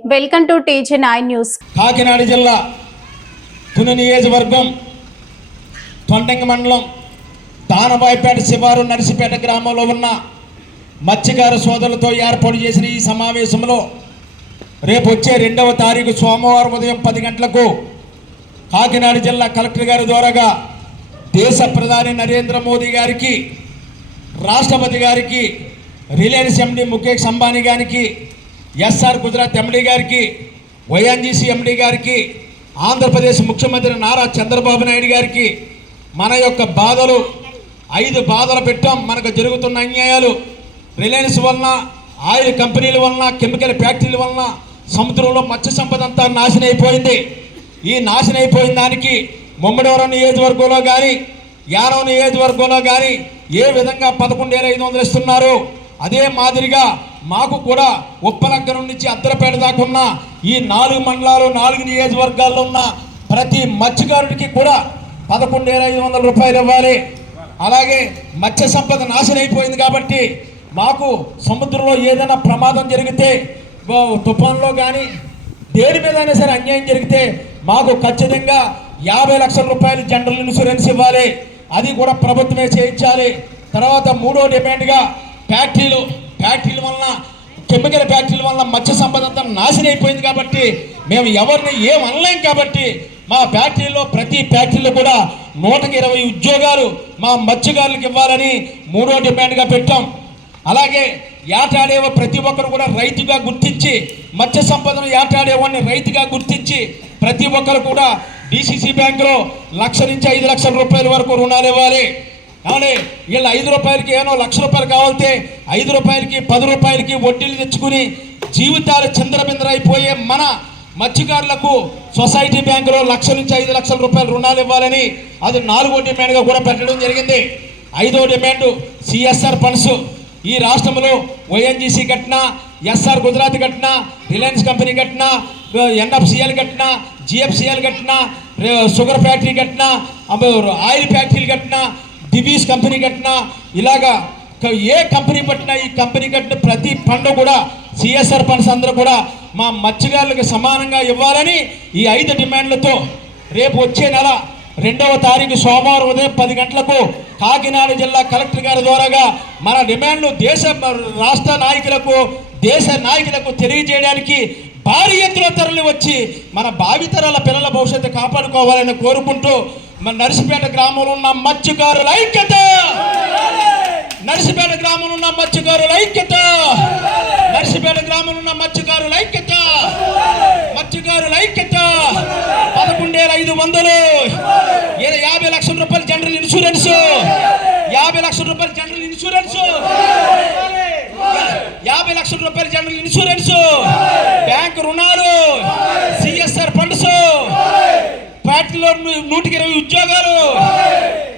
Welcome to TG nine news. Kakinada జిల్లా పున నియోజకవర్గం తొండంగి మండలం తానబాయిపేట శివారు నర్సిపేట గ్రామంలో ఉన్న మత్స్యకార సోదరులతో ఏర్పాటు చేసిన ఈ సమావేశంలో రేపు వచ్చే రెండవ తారీఖు సోమవారం ఉదయం పది గంటలకు కాకినాడ జిల్లా కలెక్టర్ గారి ద్వారాగా దేశ ప్రధాని నరేంద్ర మోదీ గారికి రాష్ట్రపతి గారికి రిలయన్స్ ఎండి ముఖేష్ అంబానీ గారికి ఎస్ఆర్ గుజరాత్ ఎండి గారికి వైఎన్జీసీ ఎండి గారికి ఆంధ్రప్రదేశ్ ముఖ్యమంత్రి నారా చంద్రబాబు నాయుడు గారికి మన యొక్క బాధలు ఐదు బాధలు పెట్టాం. మనకు జరుగుతున్న అన్యాయాలు రిలయన్స్ వలన ఆయిల్ కంపెనీల వలన కెమికల్ ఫ్యాక్టరీల వలన సముద్రంలో మత్స్య సంపద అంతా నాశనం అయిపోయింది. ఈ నాశనం అయిపోయిన దానికి ముమ్మడివరం నియోజకవర్గంలో కానీ యానవ నియోజకవర్గంలో కానీ ఏ విధంగా పదకొండు వేల ఐదు వందలు ఇస్తున్నారు? అదే మాదిరిగా మాకు కూడా ఉప్పలగ్గరం నుంచి అద్దరపేట దాకా ఉన్న ఈ నాలుగు మండలాలు నాలుగు నియోజకవర్గాల్లో ఉన్న ప్రతి మత్స్యకారుడికి కూడా పదకొండు వేల ఐదు వందల రూపాయలు ఇవ్వాలి. అలాగే మత్స్య సంపద నాశనం అయిపోయింది కాబట్టి మాకు సముద్రంలో ఏదైనా ప్రమాదం జరిగితే తుఫాన్లో కానీ దేని మీద అయినా సరే అన్యాయం జరిగితే మాకు ఖచ్చితంగా యాభై లక్షల రూపాయలు జనరల్ ఇన్సూరెన్స్ ఇవ్వాలి. అది కూడా ప్రభుత్వమే చేయించాలి. తర్వాత మూడో డిమాండ్గా ఫ్యాక్టరీలు ఫ్యాక్టరీల వలన కెమికల్ ఫ్యాక్టరీల వలన మత్స్య సంపద అంతా నాశనం అయిపోయింది కాబట్టి మేము ఎవరిని ఏం అనలేం కాబట్టి మా ఫ్యాక్టరీలో ప్రతి ఫ్యాక్టరీలో కూడా నూటకి ఇరవై ఉద్యోగాలు మా మత్స్యకారులకు ఇవ్వాలని మూడో డిమాండ్గా పెట్టాం. అలాగే ఏటాడే ప్రతి ఒక్కరు కూడా రైతుగా గుర్తించి మత్స్య సంపదను ఏటాడేవాడిని రైతుగా గుర్తించి ప్రతి ఒక్కరు కూడా డిసిసి బ్యాంకులో లక్ష నుంచి ఐదు లక్షల రూపాయల వరకు రుణాలు ఇవ్వాలి. అవునే వీళ్ళ ఐదు రూపాయలకి ఏమో లక్ష రూపాయలు కావాలితే ఐదు రూపాయలకి పది రూపాయలకి వడ్డీలు తెచ్చుకుని జీవితాలు చంద్రబిందరైపోయే మన మత్స్యకారులకు సొసైటీ బ్యాంకులో లక్ష నుంచి ఐదు లక్షల రూపాయలు రుణాలు ఇవ్వాలని అది నాలుగో డిమాండ్గా కూడా పెట్టడం జరిగింది. ఐదో డిమాండ్ సిఎస్ఆర్ ఫండ్స్. ఈ రాష్ట్రంలో వైఎన్జీసీ కట్టిన ఎస్ఆర్ గుజరాత్ కట్టిన రిలయన్స్ కంపెనీ కట్టిన ఎన్ఎఫ్సిఎల్ కట్టిన జిఎఫ్సిఎల్ కట్టిన షుగర్ ఫ్యాక్టరీ కట్టిన ఆయిల్ ఫ్యాక్టరీలు కట్టిన దివీస్ కంపెనీ కట్టిన ఇలాగా ఏ కంపెనీ పట్టినా ఈ కంపెనీ కట్టిన ప్రతి ఫండ్ కూడా సిఎస్ఆర్ ఫండ్స్ అందరూ కూడా మా మత్స్యకారులకు సమానంగా ఇవ్వాలని ఈ ఐదు డిమాండ్లతో రేపు వచ్చే నెల రెండవ తారీఖు సోమవారం ఉదయం పది గంటలకు కాకినాడ జిల్లా కలెక్టర్ గారి ద్వారాగా మన డిమాండ్లు దేశ రాష్ట్ర నాయకులకు దేశ నాయకులకు తెలియజేయడానికి భారీ ఎత్తున తరలి వచ్చి మన భావితరాల పిల్లల భవిష్యత్తు కాపాడుకోవాలని కోరుకుంటూ మన నర్సిపేట గ్రామంలో ఉన్న మత్స్యకారుల ఐక్యత! నర్సిపేట గ్రామంలో ఉన్న మత్స్యకారుల ఐక్యత! నర్సిపేట గ్రామంలో ఉన్న మత్స్యకారుల ఐక్యత! మత్స్యకారుల ఐక్యత పదకొండేల ఐదు వందలు. యాభై లక్షల రూపాయలు జనరల్ ఇన్సూరెన్స్. యాభై లక్షల రూపాయలు జనరల్ ఇన్సూరెన్స్. యాభై లక్షల రూపాయలు జనరల్ ఇన్సూరెన్స్. బ్యాంక్ రుణాలు. CSR funds. ఫ్యాక్టరీలో నూటికి ఇరవై ఉద్యోగాలు.